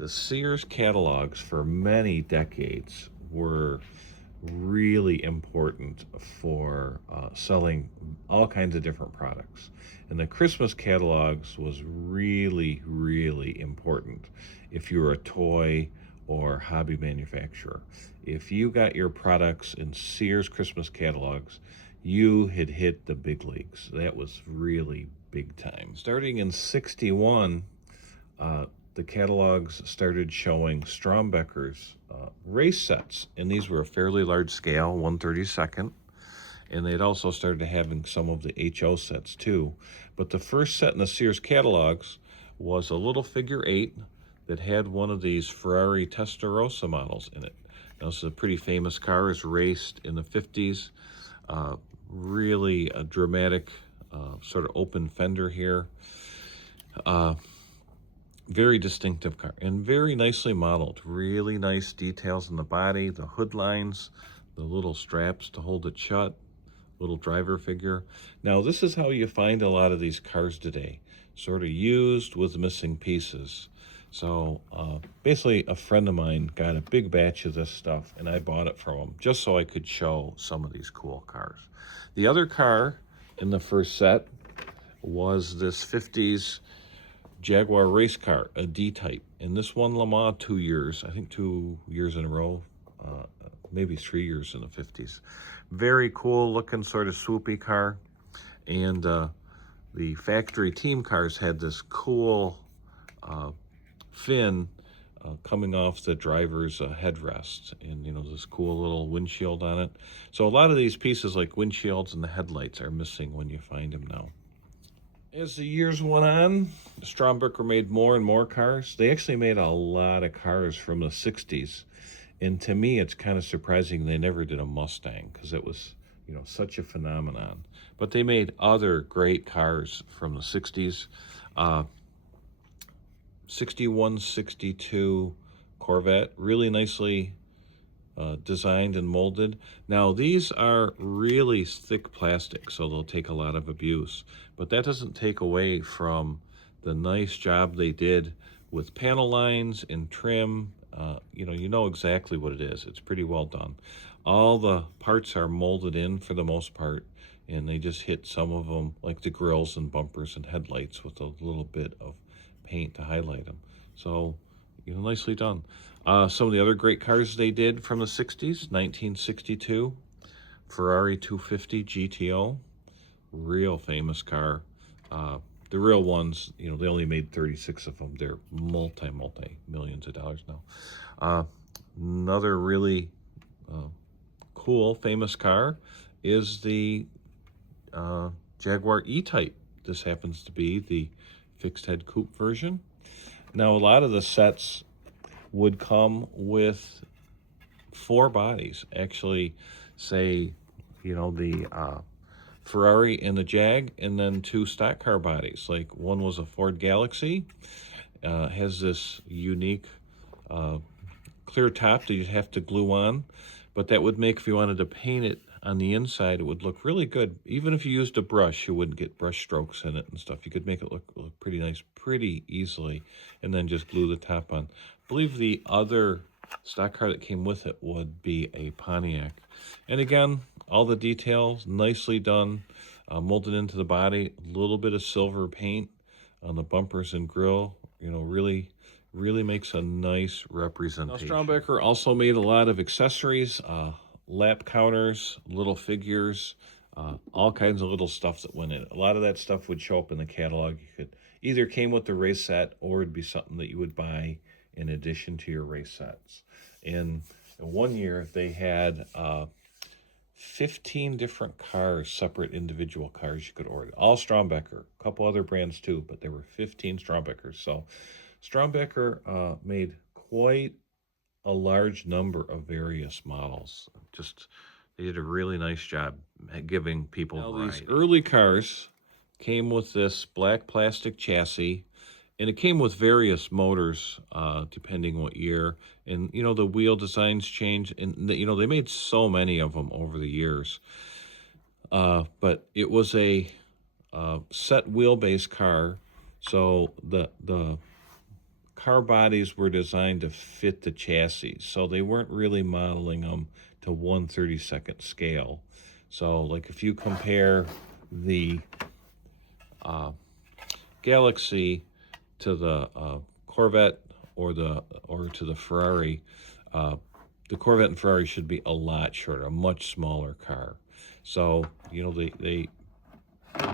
The Sears catalogs for many decades were really important for selling all kinds of different products. And the Christmas catalogs was really, really important if you were a toy or hobby manufacturer. If you got your products in Sears Christmas catalogs, you had hit the big leagues. That was really big time. Starting in 61, the catalogs started showing Strombecker's race sets, and these were a fairly large scale, 1/32, and they'd also started having some of the HO sets too. But the first set in the Sears catalogs was a little figure 8 that had one of these Ferrari Testarossa models in it. Now, this is a pretty famous car. It was raced in the 50s. Really a dramatic sort of open fender here. Very distinctive car and very nicely modeled. Really nice details in the body, the hood lines, the little straps to hold it shut, little driver figure. Now, this is how you find a lot of these cars today, sort of used with missing pieces. So basically, a friend of mine got a big batch of this stuff, and I bought it from him just so I could show some of these cool cars. The other car in the first set was this 50s Jaguar race car, a D-type. And this won Le Mans 2 years, I think 2 years in a row, maybe 3 years in the 50s. Very cool looking sort of swoopy car. And the factory team cars had this cool fin coming off the driver's headrest, and this cool little windshield on it. So a lot of these pieces like windshields and the headlights are missing when you find them now. As the years went on, Strombecker made more and more cars. They actually made a lot of cars from the 60s. And to me, it's kind of surprising they never did a Mustang, because it was, such a phenomenon. But they made other great cars from the 60s. 61, 62 Corvette, really nicely designed and molded. Now, these are really thick plastic, so they'll take a lot of abuse. But that doesn't take away from the nice job they did with panel lines and trim. You know exactly what it is. It's pretty well done. All the parts are molded in for the most part, and they just hit some of them, like the grills and bumpers and headlights, with a little bit of paint to highlight them. So, nicely done. Some of the other great cars they did from the 60s, 1962, Ferrari 250 GTO, real famous car. The real ones, they only made 36 of them. They're multi-millions of dollars now. Another really cool, famous car is the Jaguar E-Type. This happens to be the fixed head coupe version. Now, a lot of the sets would come with 4 bodies. Actually, say, the Ferrari and the Jag, and then 2 stock car bodies. Like one was a Ford Galaxy, has this unique clear top that you'd have to glue on, but that would make, if you wanted to paint it on the inside, it would look really good. Even if you used a brush, you wouldn't get brush strokes in it and stuff. You could make it look pretty nice pretty easily, and then just glue the top on. I believe the other stock car that came with it would be a Pontiac. And again, all the details nicely done, molded into the body. A little bit of silver paint on the bumpers and grill. Really makes a nice representation. Now, Strombecker also made a lot of accessories, lap counters, little figures, all kinds of little stuff that went in it. A lot of that stuff would show up in the catalog. You could either came with the race set, or it'd be something that you would buy in addition to your race sets. And one year they had 15 different cars, separate individual cars you could order. All Strombecker, a couple other brands too, but there were 15 Strombeckers. So Strombecker made quite a large number of various models. They did a really nice job at giving people variety. These early cars came with this black plastic chassis, and it came with various motors, depending what year. And, the wheel designs changed, and, they made so many of them over the years. But it was a set wheelbase car, so the car bodies were designed to fit the chassis, so they weren't really modeling them to 1/32 scale. So, like if you compare the Galaxy to the Corvette or to the Ferrari, uh, the Corvette and Ferrari should be a lot shorter, a much smaller car. So, you know, they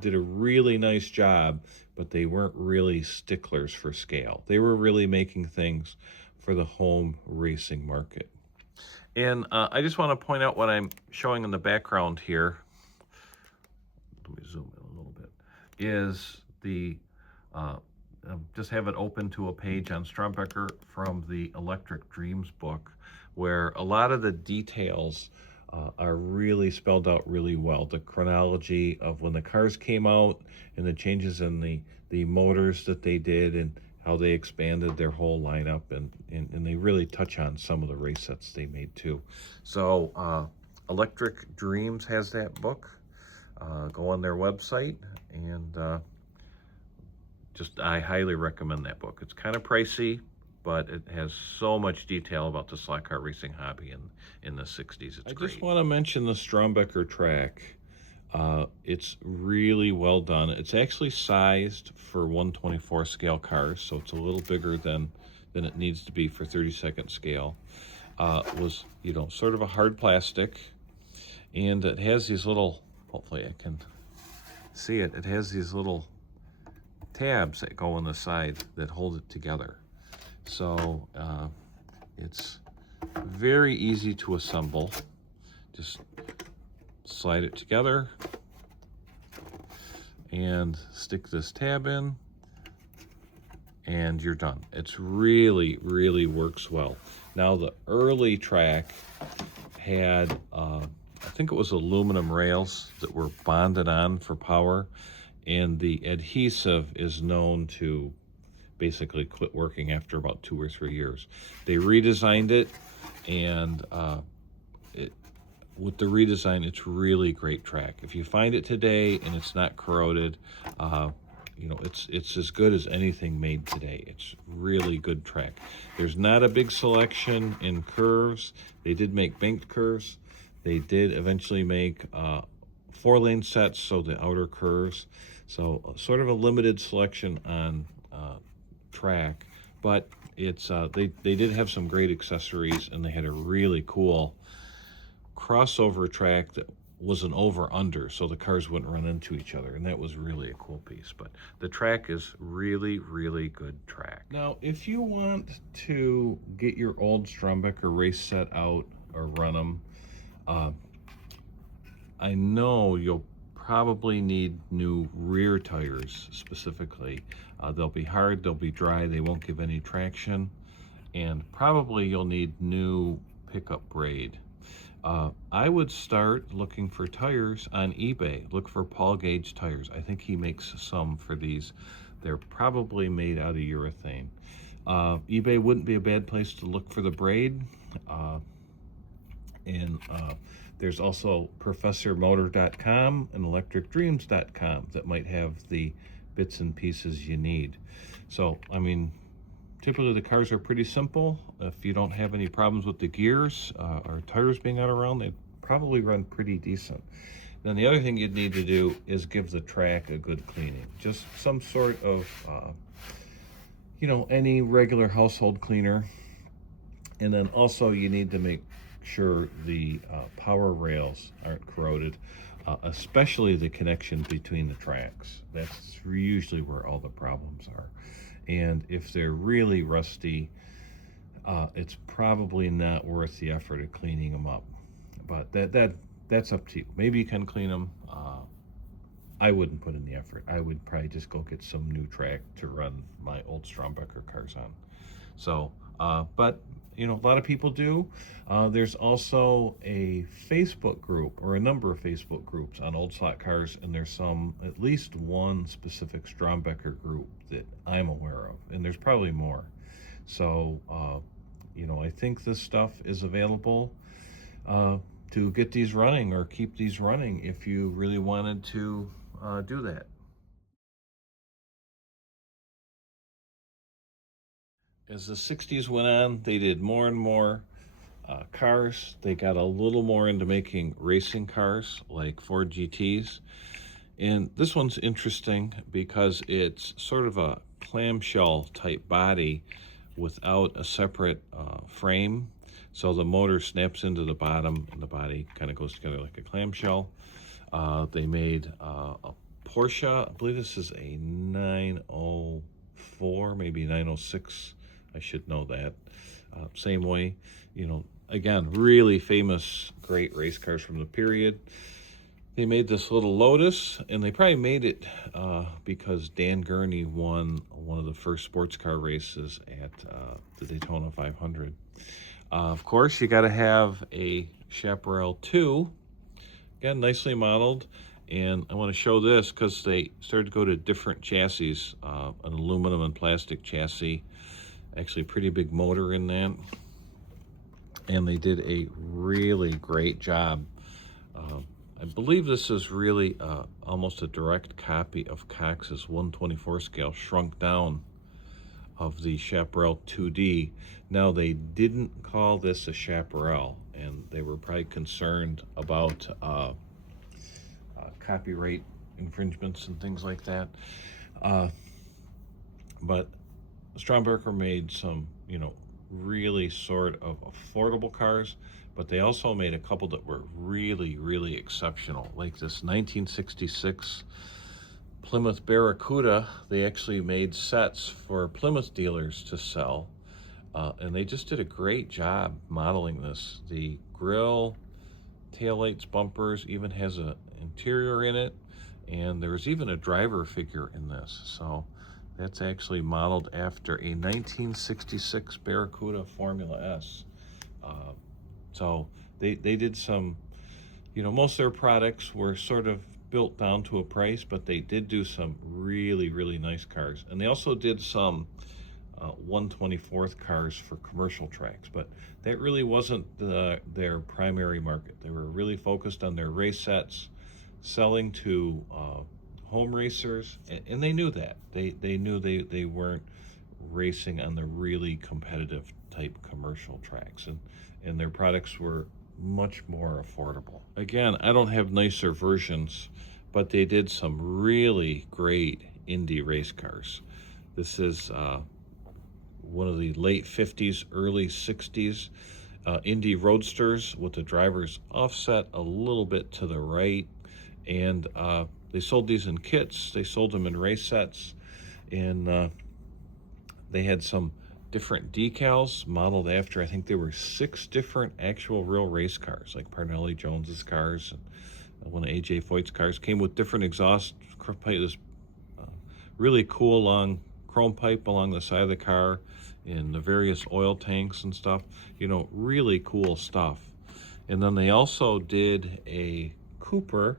did a really nice job, but they weren't really sticklers for scale. They were really making things for the home racing market. And I just want to point out what I'm showing in the background here. Let me zoom in a little bit. Is the just have it open to a page on Strombecker from the Electric Dreams book, where a lot of the details are really spelled out really well. The chronology of when the cars came out and the changes in the motors that they did and how they expanded their whole lineup, and they really touch on some of the race sets they made too. So Electric Dreams has that book. Go on their website, and I highly recommend that book. It's kind of pricey, but it has so much detail about the slot car racing hobby in the 60s. It's great. I just want to mention the Strombecker track. It's really well done. It's actually sized for 1/24 scale cars, so it's a little bigger than it needs to be for 32nd scale. It was, you know, sort of a hard plastic, and it has these little, hopefully I can see it, it has these little tabs that go on the side that hold it together. So it's very easy to assemble. Just slide it together and stick this tab in, and you're done. It's really, really works well. Now the early track had, I think it was aluminum rails that were bonded on for power, and the adhesive is known to basically quit working after about 2 or 3 years. They redesigned it, and with the redesign, it's really great track. If you find it today and it's not corroded, you know, it's as good as anything made today. It's really good track. There's not a big selection in curves. They did make banked curves. They did eventually make 4-lane sets, so the outer curves. So sort of a limited selection on track, but it's they did have some great accessories, and they had a really cool crossover track that was an over-under, so the cars wouldn't run into each other, and that was really a cool piece. But the track is really, really good track. Now, if you want to get your old Strombecker race set out or run them, I know you'll probably need new rear tires specifically. They'll be hard, they'll be dry, they won't give any traction, and probably you'll need new pickup braid. I would start looking for tires on eBay. Look for Paul Gage tires. I think he makes some for these. They're probably made out of urethane. eBay wouldn't be a bad place to look for the braid. And there's also ProfessorMotor.com and ElectricDreams.com that might have the bits and pieces you need. So, I mean, typically the cars are pretty simple. If you don't have any problems with the gears or tires being out around, they probably run pretty decent. Then the other thing you'd need to do is give the track a good cleaning. Just some sort of, you know, any regular household cleaner. And then also you need to make sure the power rails aren't corroded, especially the connection between the tracks. That's usually where all the problems are. And if they're really rusty, it's probably not worth the effort of cleaning them up. But that's up to you. Maybe you can clean them. I wouldn't put in the effort. I would probably just go get some new track to run my old Strombecker cars on. So, but you know, a lot of people do. There's also a Facebook group, or a number of Facebook groups on old slot cars, and there's at least one specific Strombecker group that I'm aware of, and there's probably more. So, you know, I think this stuff is available to get these running or keep these running if you really wanted to do that. As the 60s went on, they did more and more cars. They got a little more into making racing cars like Ford GTs. And this one's interesting because it's sort of a clamshell type body without a separate frame. So the motor snaps into the bottom and the body kind of goes together like a clamshell. They made a Porsche. I believe this is a 904, maybe 906. I should know that. Same way, again, really famous, great race cars from the period. They made this little Lotus, and they probably made it because Dan Gurney won one of the first sports car races at the Daytona 500. Of course, you got to have a Chaparral 2. Again, nicely modeled. And I want to show this because they started to go to different chassis, an aluminum and plastic chassis. Actually, pretty big motor in that. And they did a really great job. I believe this is really almost a direct copy of Cox's 124 scale shrunk down of the Chaparral 2D. Now, they didn't call this a Chaparral, and they were probably concerned about copyright infringements and things like that. But Strombecker made some, really sort of affordable cars, but they also made a couple that were really, really exceptional. Like this 1966 Plymouth Barracuda. They actually made sets for Plymouth dealers to sell, and they just did a great job modeling this. The grille, taillights, bumpers, even has an interior in it, and there's even a driver figure in this. So that's actually modeled after a 1966 Barracuda Formula S. So they did some, most of their products were sort of built down to a price, but they did do some really, really nice cars. And they also did some 1/24th cars for commercial tracks, but that really wasn't their primary market. They were really focused on their race sets, selling to home racers, and they knew that. They knew they weren't racing on the really competitive type commercial tracks, and their products were much more affordable. Again, I don't have nicer versions, but they did some really great Indy race cars. This is one of the late 50s, early 60s Indy Roadsters with the drivers offset a little bit to the right. And they sold these in kits. They sold them in race sets. And they had some different decals modeled after, I think there were 6 different actual real race cars, like Parnelli Jones's cars and one of A.J. Foyt's cars. Came with different exhaust pipe, this really cool long chrome pipe along the side of the car, and the various oil tanks and stuff. Really cool stuff. And then they also did a Cooper.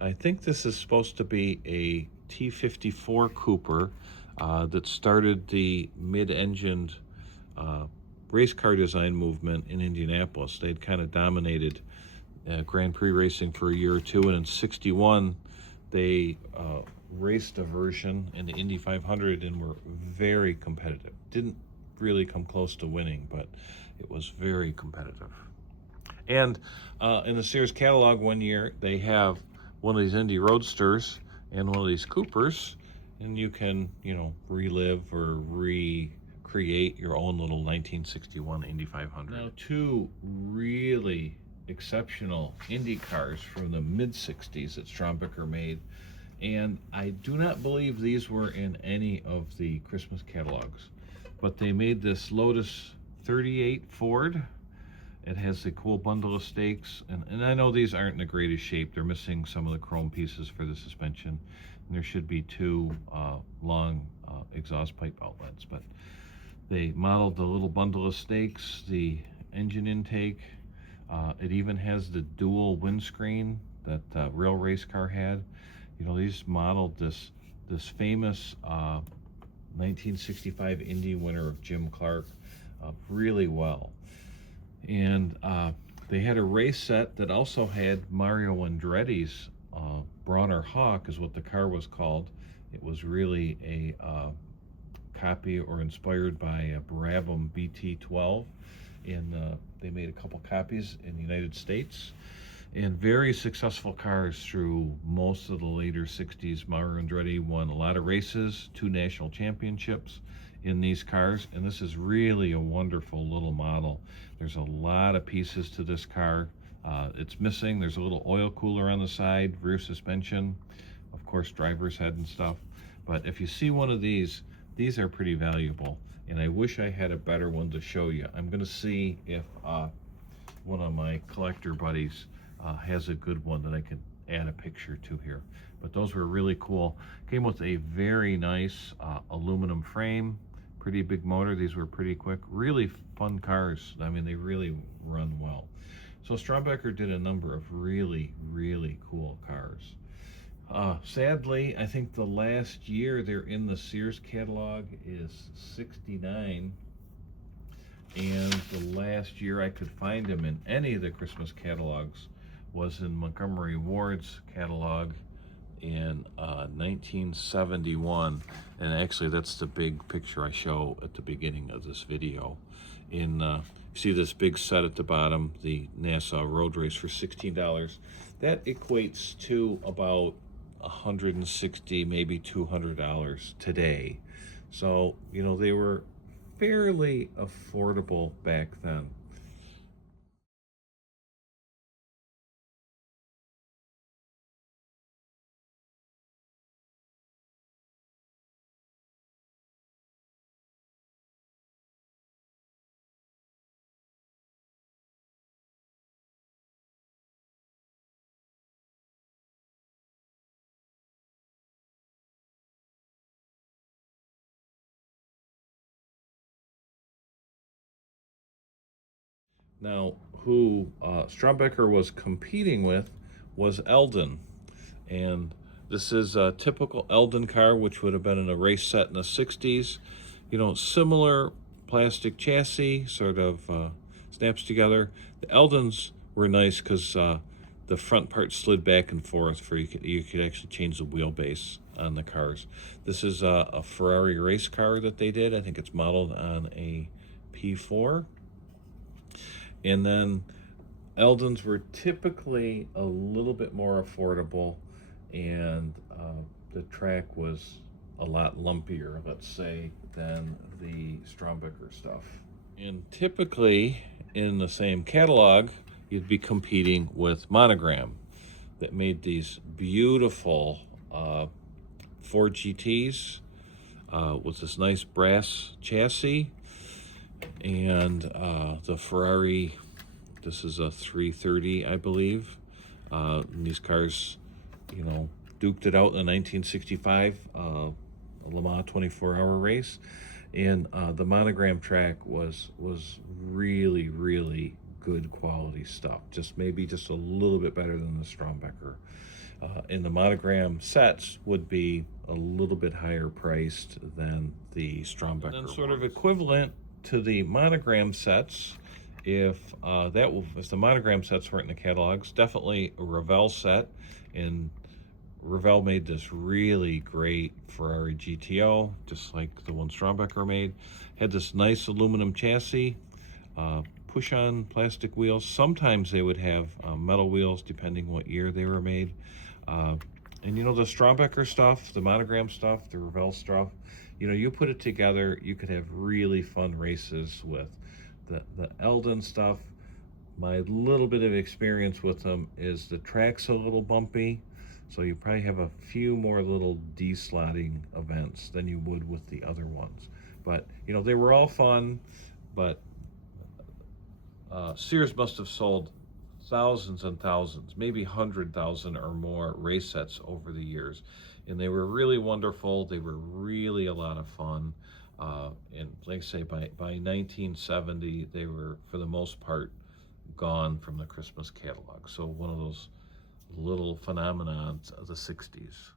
I think this is supposed to be a T54 Cooper that started the mid-engined race car design movement in Indianapolis. They'd kind of dominated Grand Prix racing for a year or two, and in '61 they raced a version in the Indy 500 and were very competitive. Didn't really come close to winning, but it was very competitive. And in the Sears catalog one year, they have one of these Indy Roadsters and one of these Coopers, and you can, relive or recreate your own little 1961 Indy 500. Now, 2 really exceptional Indy cars from the mid-60s that Strombecker made, and I do not believe these were in any of the Christmas catalogs, but they made this Lotus 38 Ford. It has the cool bundle of stakes, and I know these aren't in the greatest shape. They're missing some of the chrome pieces for the suspension, and there should be 2 long exhaust pipe outlets, but they modeled the little bundle of stakes, the engine intake. It even has the dual windscreen that real race car had. These modeled this famous 1965 Indy winner of Jim Clark really well. And they had a race set that also had Mario Andretti's Bronner Hawk is what the car was called. It was really a copy or inspired by a Brabham BT12, and they made a couple copies in the United States. And very successful cars through most of the later 60s. Mauro Andretti won a lot of races, 2 national championships in these cars, and this is really a wonderful little model. There's a lot of pieces to this car. It's missing. There's a little oil cooler on the side, rear suspension, of course, driver's head and stuff. But if you see one of these are pretty valuable, and I wish I had a better one to show you. I'm going to see if one of my collector buddies has a good one that I can add a picture to here. But those were really cool. Came with a very nice aluminum frame, pretty big motor. These were pretty quick, really fun cars. I mean, they really run well. So Strombecker did a number of really, really cool cars. Sadly, I think the last year they're in the Sears catalog is 69. And the last year I could find them in any of the Christmas catalogs was in Montgomery Ward's catalog in 1971. And actually that's the big picture I show at the beginning of this video. You see this big set at the bottom, the Nassau Road Race for $16. That equates to about $160, maybe $200 today. So, you know, they were fairly affordable back then. Now, who Strombecker was competing with was Eldon. And this is a typical Eldon car, which would have been in a race set in the 60s. You know, similar plastic chassis, sort of snaps together. The Eldons were nice because the front part slid back and forth for you could actually change the wheelbase on the cars. This is a Ferrari race car that they did. I think it's modeled on a P4. And then Eldons were typically a little bit more affordable, and the track was a lot lumpier, let's say, than the Strombecker stuff. And typically in the same catalog, you'd be competing with Monogram that made these beautiful Ford GTs with this nice brass chassis. And the Ferrari, this is a 330, I believe. And these cars, you know, duked it out in the 1965 Le Mans 24-hour race. And the Monogram track was really, really good quality stuff. Maybe just a little bit better than the Strombecker. And the Monogram sets would be a little bit higher priced than the Strombecker. And then sort of equivalent to the Monogram sets, if the Monogram sets weren't in the catalogs, definitely a Revell set. And Revell made this really great Ferrari GTO, just like the one Strombecker made. Had this nice aluminum chassis, push-on plastic wheels. Sometimes they would have metal wheels, depending what year they were made. And you know, the Strombecker stuff, the Monogram stuff, the Revell stuff, you know, you put it together, you could have really fun races with. The Eldon stuff, my little bit of experience with them is the track's a little bumpy, so you probably have a few more little deslotting events than you would with the other ones. But, you know, they were all fun, but Sears must have sold thousands and thousands, maybe 100,000 or more race sets over the years. And they were really wonderful. They were really a lot of fun. And like I say, by 1970, they were, for the most part, gone from the Christmas catalog. So one of those little phenomenons of the 60s.